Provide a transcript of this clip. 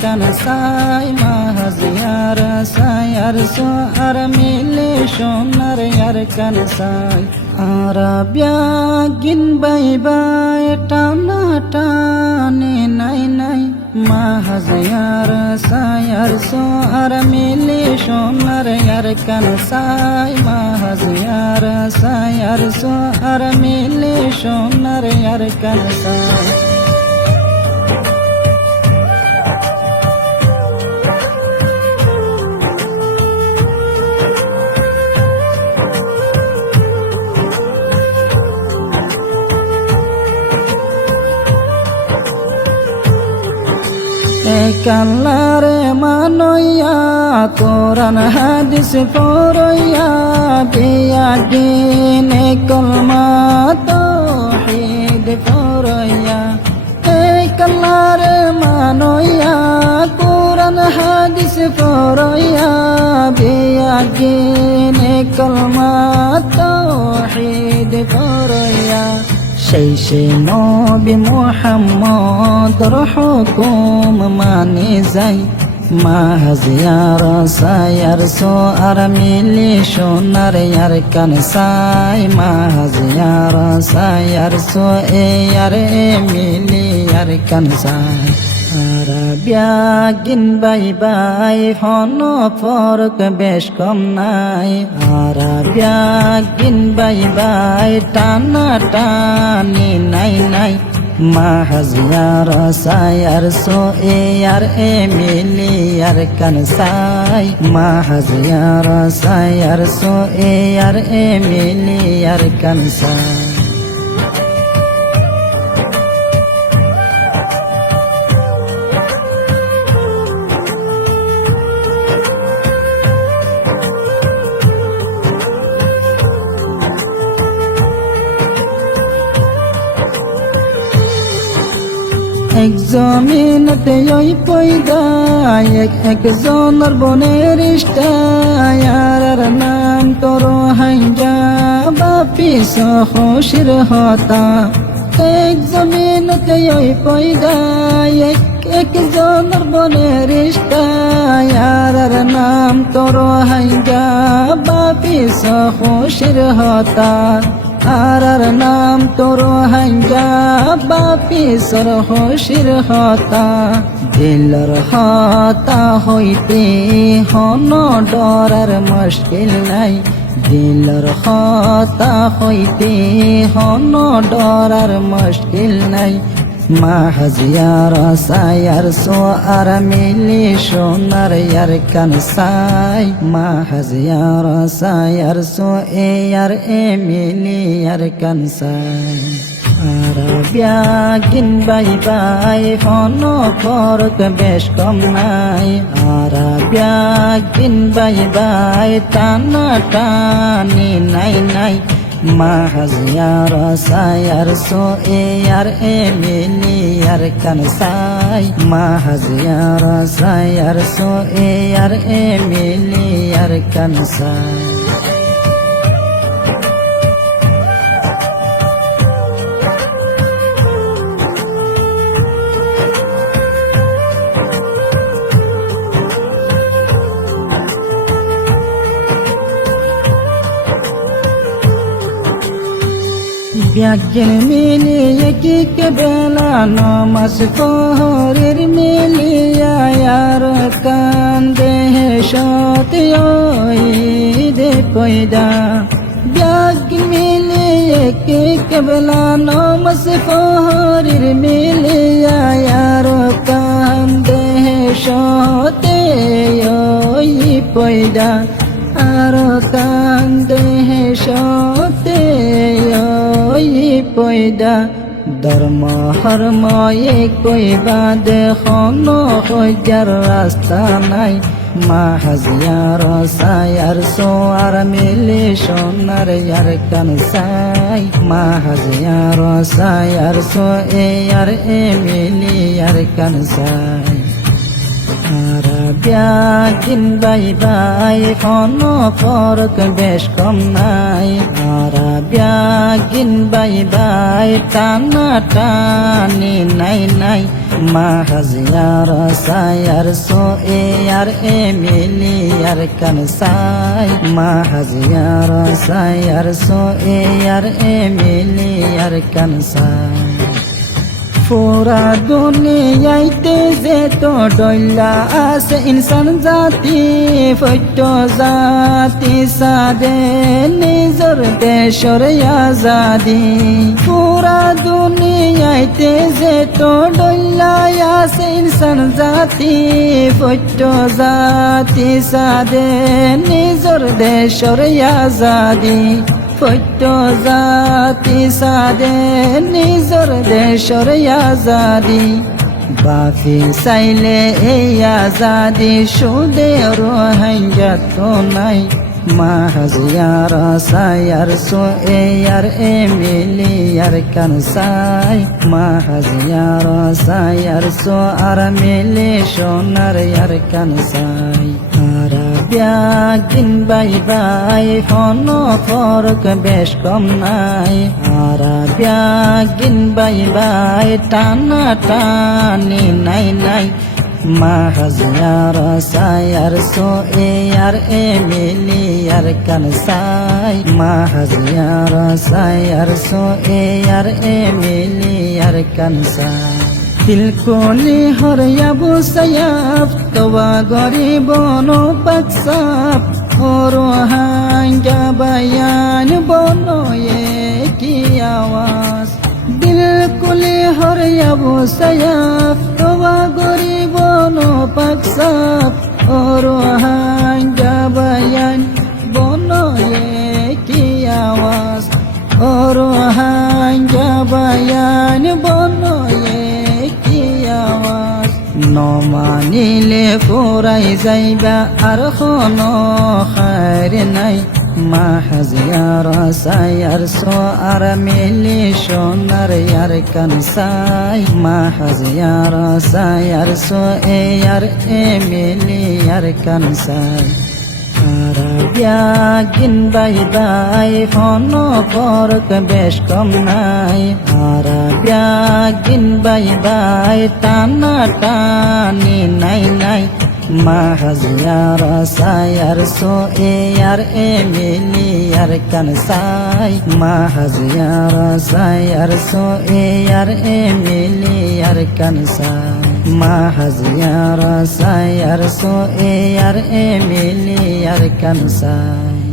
কানসাই মাহাজিয়ার সায়ার সো আর মিলে সোনার ইয়ার কানসাই আরাবিয়া গিন বাই বাই টানা টানে নাই নাই মাহাজিয়ার সায়ার সো আর মিলে সোনার ইয়ার কানসাই মাহাজিয়ার সায়ার সো আর মিলে সোনার ইয়ার কানসাই কাল্লারে মানইয়া কোরআন হাদিস পড়ইয়া বিয়া দিনে কলমা তাওহীদ পড়ইয়া কাল্লারে মানইয়া কোরআন হাদিস পড়ইয়া বিয়া দিনে কলমা তাওহীদ পড়ইয়া সেই নবী মুহাম্মদর হুকুম মানে যাই মাহাজিয়ার সায়ার সো আর মিলে সোনার ইয়ার কানসাই মাহাজিয়ার সায়ার সো এ আর এ মিলে ইয়ার কানসাই আরাবিয়া গিন বাই বাই হন ফরক বেশ কম নাই আরাবিয়া গিন বাই বাই টানা টানি নাই নাই মাহাজিয়ার সায়ার সো এ আর এ মিলি আর কানসাই মাহাজিয়ার সায়ার সো এ আর এ মিলি আর কানসাই এক জমিনতে ওই পয়দা একজনের বনের ইষ্টায়ার নাম তোর হাইজা বাপি সহসির হতা এক জমিনতে ওই পয়দা একজনের বনের ইষ্টায়ার নাম তোর হাইজা বাপি সহসির হতা আর নাম তোর হাইজা বাপি সরহসির হতা দিলর হতা হইতে হন ডরার মুশকিল নাই দিলর হতা হইতে হন ডরার মুশকিল নাই মাহাজিয়ার সায়ার সো আর মিলি সোনার ইয়ার কানসাই মাহাজিয়ার সায়ার সো এ আর এ মিলি ইয়ার কানসাই আরাবিয়া গিন বাই বাই হন ফরক বেশ কম নাই আরাবিয়া গিন বাই বাই টানা টানি নাই নাই মাহাজিয়ার সায়ার সো এ আর এ মিলি আর কানসাই মাহাজিয়ার সায়ার সো এ আর এ মিলি আর কানসাই ব্যাগের মিলিয়ে কি বেলা নমাজ পহরের মিলিয়া আর কান্দে সতে দে পয়দা ব্যাগ মিলিয়ে কি বেলা নমাজ পহরের মিলিয়া আর কান্দে সতে পয়দা আর কান্দে সতে পয়দা ধর্ম হরময়ে কইবা দেখন হইজার রাস্তা নাই মাহাজিয়ার সায়ার সো আর মিলে সোনার ইয়ার কানসাই মাহাজিয়ার সায়ার সো এ আর এ মিলি আর কানসাই আরাবিয়া গিন বাই বাই হন ফরক বেশ কম নাই আরাবিয়া গিন বাই বাই টানা টানি নাই নাই Mahaziyar sayar so yar emili yar kansai Mahaziyar sayar so yar emili yar kansai পুরা দুনিয়াইতে যে তো ডইলা আছে ইনসান জাতি ফৈত্য জাতি সাদে নিজর দেশর আজাদি পুরা দুনিয়াইতে যে তো ডইলা আছে ইনসান জাতি ফৈত্য জাতি সাদে নিজর দেশর আজাদি ফৈত্য জাতি সাদে নিজর দেশর আজাদি বাকি চাইলে এই আজাদি সুদে রোহিঙ্গা তো নাই মাহাজিয়ার সায়ার সো এয়ার এমিলিয়ার কানসাই মাহাজিয়ার সায়ার সো আর মেলে সোনার ইয়ার কানসাই দিন বাই বাই হন ফরক বেশ কম নাই দিন বাই বাই টানা টানি নাই নাই মাহাজিয়ার সায়ার সো এয়ার এমিলিয়ার কানসাই মাহাজিয়ার সায়ার সো এয়ার এমিলিয়ার কানসাই দিল কোলি হরিয়াবু সায়াব তোবা গরিব নো পাকসাব ওরো হাঙ্গা বায়ান বনো কি আওয়াজ দিল কোলি হরিয়াবু সায়াব তোবা গরিব নো পাকসাব ওরো হাঙ্গা বায়ান বনো কি আওয়াজ ওরো হাঙ্গা বায়ান বনো নমানিলে ফুরাই যাইবা আর কোনো খায়র নাই মাহাজিয়ার সায়ার সো আর মিলি সোনার ইয়ার কানসাই মাহাজিয়ার সায়ার সো এয়ার এমিলি ইয়ার কানসাই গিন বাই বাই ফন ফরক বেশ কম নাই গিন বাই বাই টানা টানি নাই নাই মাহাজিয়ার সায়ার সো এয়ার এমিলিয়ার কানসাই মাহাজিয়ার সায়ার সো এয়ার এমিলিয়ার কানসাই মাহাজিয়ার সায়ার সো এয়ার এমিলিয়ার কানসাই